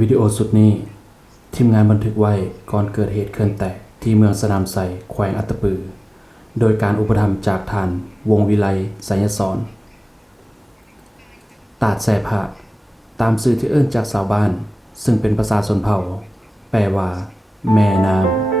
วิดีโอสุดนี้ทีมงานบันทึกไว้ก่อนเกิดเหตุเขื่อนแตกที่เมืองสนามไทรแขวงอัตตปือโดยการอุปถัมภ์จากท่านวงวิไลไสยสอนตาดแสพะตามชื่อที่เอิ้นจากชาวบ้านซึ่งเป็นภาษาชนเผ่าแปลว่าแม่น้ำ